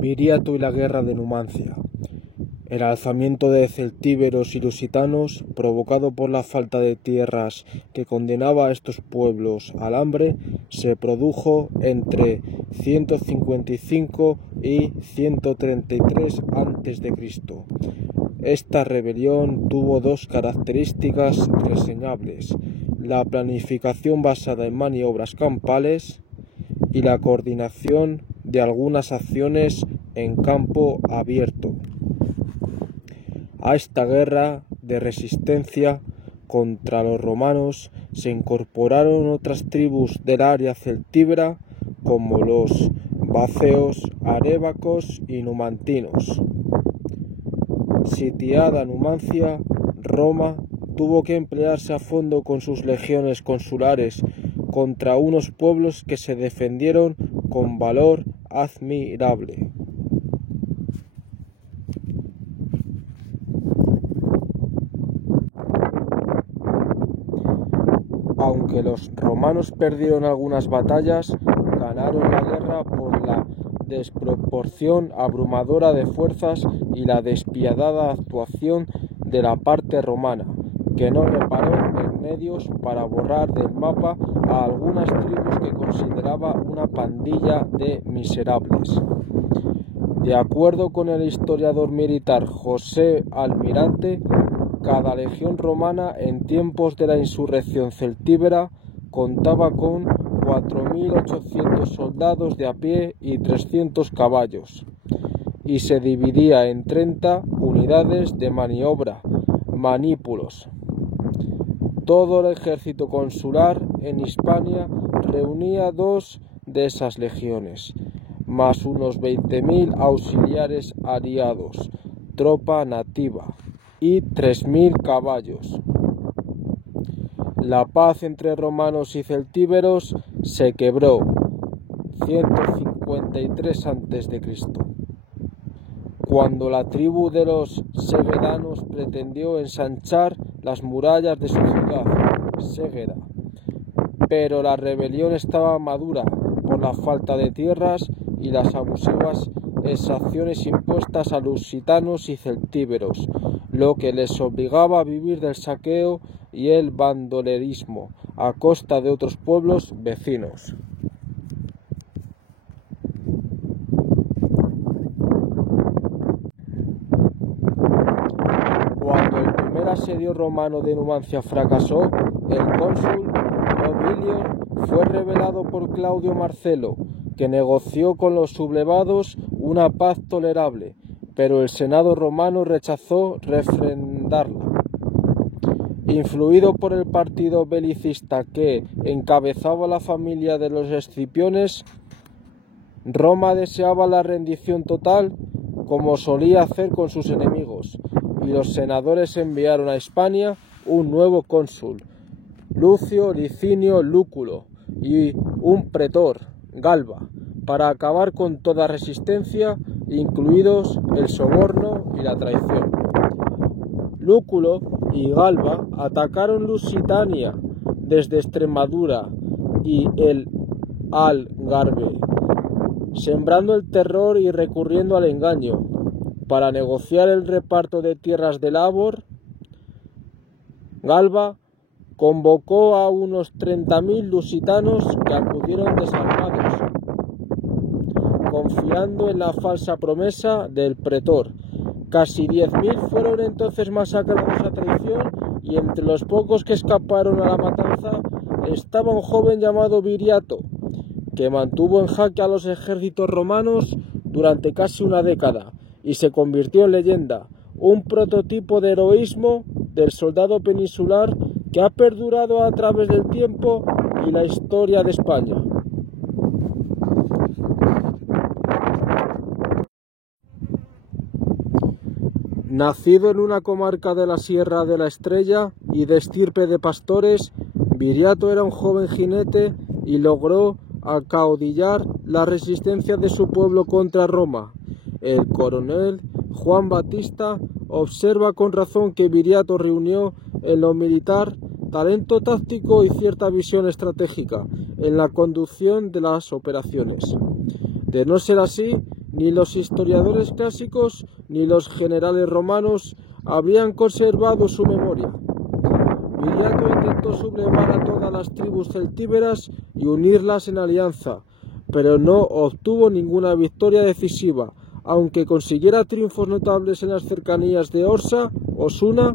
Viriato y la guerra de Numancia. El alzamiento de celtíberos y lusitanos, provocado por la falta de tierras que condenaba a estos pueblos al hambre, se produjo entre 155 y 133 a.C. Esta rebelión tuvo dos características reseñables: la planificación basada en maniobras campales y la coordinación de algunas acciones en campo abierto. A esta guerra de resistencia contra los romanos se incorporaron otras tribus del área celtíbera como los vacceos, arébacos y numantinos. Sitiada Numancia, Roma tuvo que emplearse a fondo con sus legiones consulares contra unos pueblos que se defendieron con valor admirable. Aunque los romanos perdieron algunas batallas, ganaron la guerra por la desproporción abrumadora de fuerzas y la despiadada actuación de la parte romana, que no reparó en medios para borrar del mapa a algunas tribus que consideraba una pandilla de miserables. De acuerdo con el historiador militar José Almirante, cada legión romana en tiempos de la insurrección celtíbera contaba con 4.800 soldados de a pie y 300 caballos, y se dividía en 30 unidades de maniobra, manípulos. Todo el ejército consular en Hispania reunía dos de esas legiones, más unos 20.000 auxiliares aliados, tropa nativa, y 3.000 caballos. La paz entre romanos y celtíberos se quebró 153 a.C., cuando la tribu de los seguedanos pretendió ensanchar las murallas de su ciudad, Ségeda, pero la rebelión estaba madura por la falta de tierras y las abusivas exacciones impuestas a lusitanos y celtíberos, lo que les obligaba a vivir del saqueo y el bandolerismo a costa de otros pueblos vecinos. Cuando el primer asedio romano de Numancia fracasó, el cónsul Nobilior fue revelado por Claudio Marcelo, que negoció con los sublevados una paz tolerable, pero el Senado romano rechazó refrendarla. Influido por el partido belicista que encabezaba la familia de los Escipiones, Roma deseaba la rendición total, como solía hacer con sus enemigos, y los senadores enviaron a Hispania un nuevo cónsul, Lucio Licinio Lúculo, y un pretor, Galba, para acabar con toda resistencia, incluidos el soborno y la traición. Lúculo y Galba atacaron Lusitania desde Extremadura y el Algarve, sembrando el terror y recurriendo al engaño. Para negociar el reparto de tierras del Ávor, Galba convocó a unos 30.000 lusitanos que acudieron desarmados, confiando en la falsa promesa del pretor. Casi 10.000 fueron entonces masacrados a traición, y entre los pocos que escaparon a la matanza estaba un joven llamado Viriato, que mantuvo en jaque a los ejércitos romanos durante casi una década y se convirtió en leyenda, un prototipo de heroísmo del soldado peninsular que ha perdurado a través del tiempo y la historia de España. Nacido en una comarca de la Sierra de la Estrella y de estirpe de pastores, Viriato era un joven jinete y logró acaudillar la resistencia de su pueblo contra Roma. El coronel Juan Batista observa con razón que Viriato reunió en lo militar talento táctico y cierta visión estratégica en la conducción de las operaciones. De no ser así, ni los historiadores clásicos ni los generales romanos habrían conservado su memoria. Viriato intentó sublevar a todas las tribus celtíberas y unirlas en alianza, pero no obtuvo ninguna victoria decisiva, aunque consiguiera triunfos notables en las cercanías de Osuna,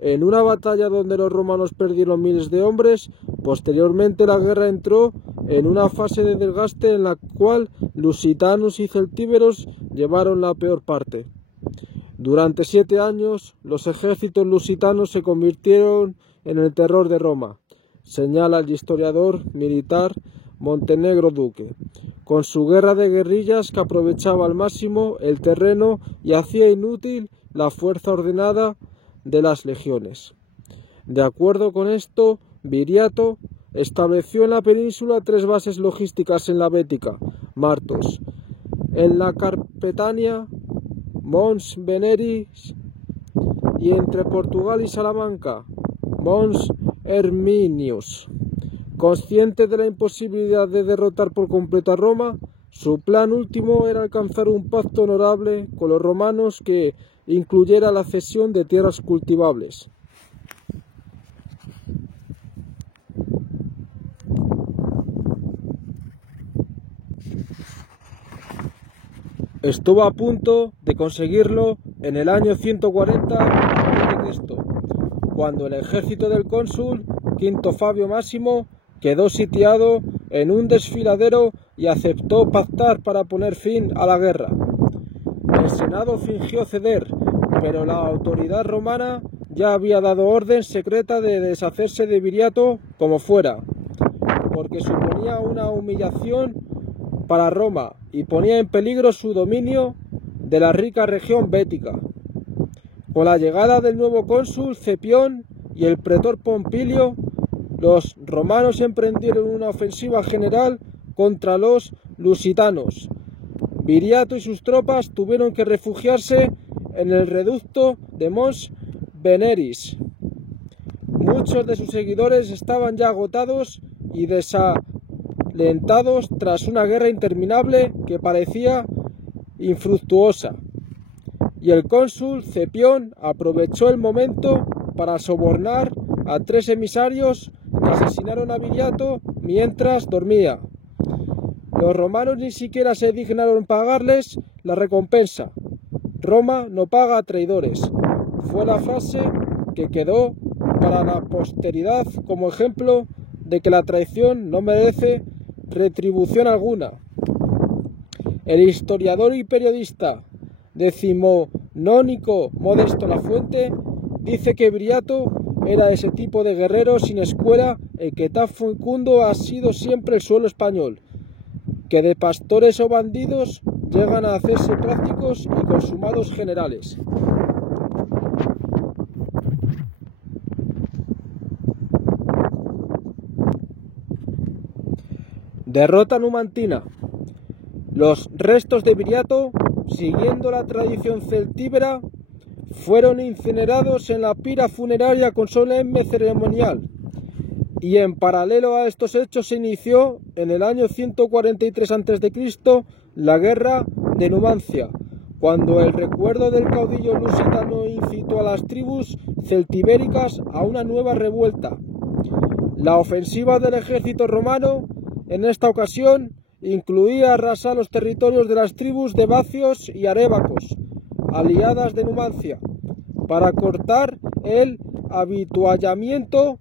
en una batalla donde los romanos perdieron miles de hombres. Posteriormente la guerra entró en una fase de desgaste en la cual lusitanos y celtíberos llevaron la peor parte. Durante 7 años, los ejércitos lusitanos se convirtieron en el terror de Roma, señala el historiador militar Montenegro Duque, con su guerra de guerrillas que aprovechaba al máximo el terreno y hacía inútil la fuerza ordenada de las legiones. De acuerdo con esto, Viriato estableció en la península 3 bases logísticas en la Bética, Martos, en la Carpetania, Mons Veneris, y entre Portugal y Salamanca, Mons Herminius. Consciente de la imposibilidad de derrotar por completo a Roma, su plan último era alcanzar un pacto honorable con los romanos que incluyera la cesión de tierras cultivables. Estuvo a punto de conseguirlo en el año 140 a.C., cuando el ejército del cónsul Quinto Fabio Máximo quedó sitiado en un desfiladero y aceptó pactar para poner fin a la guerra. El Senado fingió ceder, pero la autoridad romana ya había dado orden secreta de deshacerse de Viriato como fuera, porque suponía una humillación para Roma y ponía en peligro su dominio de la rica región bética. Con la llegada del nuevo cónsul Cepión y el pretor Pompilio, los romanos emprendieron una ofensiva general contra los lusitanos. Viriato y sus tropas tuvieron que refugiarse en el reducto de Mons Veneris. Muchos de sus seguidores estaban ya agotados y desalentados tras una guerra interminable que parecía infructuosa, y el cónsul Cepión aprovechó el momento para sobornar a 3 emisarios que asesinaron a Viriato mientras dormía. Los romanos ni siquiera se dignaron pagarles la recompensa. Roma no paga a traidores, fue la frase que quedó para la posteridad como ejemplo de que la traición no merece retribución alguna. El historiador y periodista decimonónico Modesto Lafuente dice que Viriato era ese tipo de guerrero sin escuela en que tan fecundo ha sido siempre el suelo español, que de pastores o bandidos llegan a hacerse prácticos y consumados generales. Derrota numantina. Los restos de Viriato, siguiendo la tradición celtíbera, fueron incinerados en la pira funeraria con solemne ceremonial, y en paralelo a estos hechos se inició en el año 143 a.C. la guerra de Numancia, cuando el recuerdo del caudillo lusitano incitó a las tribus celtibéricas a una nueva revuelta. La ofensiva del ejército romano en esta ocasión incluía arrasar los territorios de las tribus de Vacios y Arébacos, aliadas de Numancia, para cortar el habituallamiento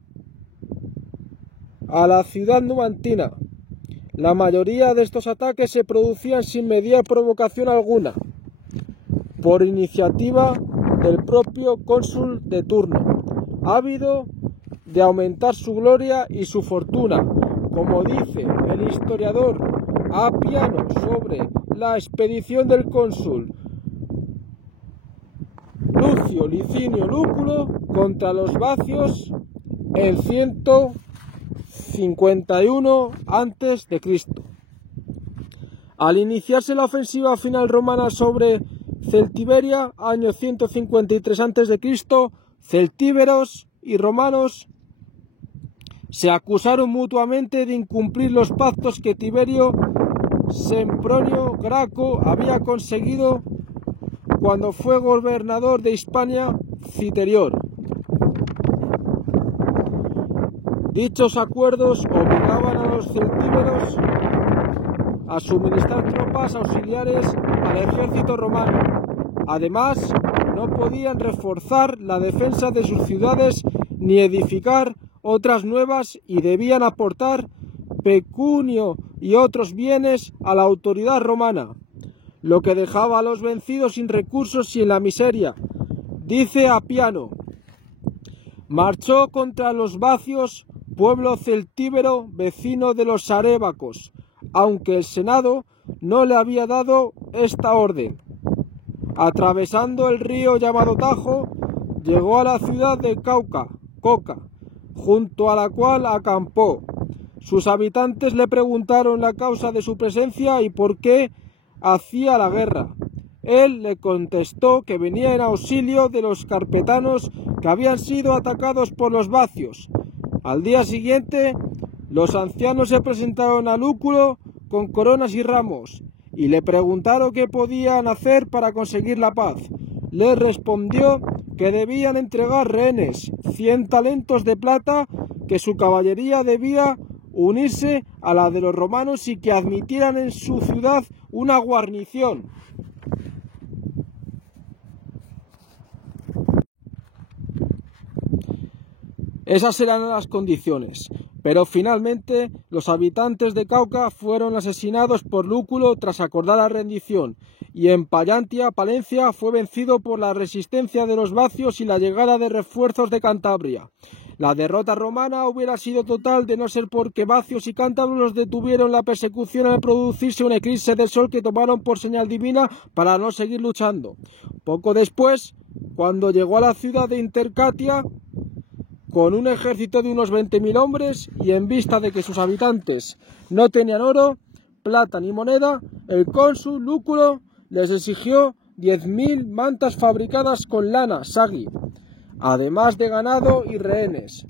a la ciudad numantina. La mayoría de estos ataques se producían sin mediar provocación alguna, por iniciativa del propio cónsul de turno, ávido de aumentar su gloria y su fortuna. Como dice el historiador Apiano sobre la expedición del cónsul Lucio Licinio Lúculo contra los Vacios en 151 a.C. Al iniciarse la ofensiva final romana sobre Celtiberia, año 153 a.C., celtíberos y romanos se acusaron mutuamente de incumplir los pactos que Tiberio Sempronio Graco había conseguido cuando fue gobernador de Hispania Citerior. Dichos acuerdos obligaban a los celtíberos a suministrar tropas auxiliares al ejército romano. Además, no podían reforzar la defensa de sus ciudades ni edificar otras nuevas y debían aportar pecunio y otros bienes a la autoridad romana, lo que dejaba a los vencidos sin recursos y en la miseria. Dice Apiano: marchó contra los vacios, pueblo celtíbero vecino de los arébacos, aunque el Senado no le había dado esta orden. Atravesando el río llamado Tajo, llegó a la ciudad de Coca, junto a la cual acampó. Sus habitantes le preguntaron la causa de su presencia y por qué hacía la guerra. Él le contestó que venía en auxilio de los carpetanos que habían sido atacados por los vacios. Al día siguiente, los ancianos se presentaron a Lúculo con coronas y ramos, y le preguntaron qué podían hacer para conseguir la paz. Le respondió que debían entregar rehenes, 100 talentos de plata, que su caballería debía unirse a la de los romanos y que admitieran en su ciudad una guarnición. Esas eran las condiciones, pero finalmente los habitantes de Cauca fueron asesinados por Lúculo tras acordar la rendición, y en Pallantia, Palencia, fue vencido por la resistencia de los vacios y la llegada de refuerzos de Cantabria. La derrota romana hubiera sido total de no ser porque vacios y cántabros detuvieron la persecución al producirse un eclipse del sol que tomaron por señal divina para no seguir luchando. Poco después, cuando llegó a la ciudad de Intercatia, con un ejército de unos 20.000 hombres y en vista de que sus habitantes no tenían oro, plata ni moneda, el cónsul Lúculo les exigió 10.000 mantas fabricadas con lana, sagui, además de ganado y rehenes.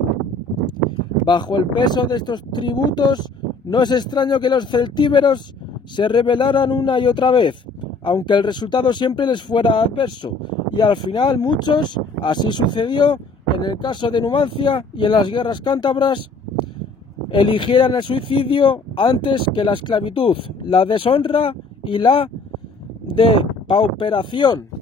Bajo el peso de estos tributos, no es extraño que los celtíberos se rebelaran una y otra vez, aunque el resultado siempre les fuera adverso, y al final muchos, así sucedió en el caso de Numancia y en las guerras cántabras, eligieran el suicidio antes que la esclavitud, la deshonra y la depauperación.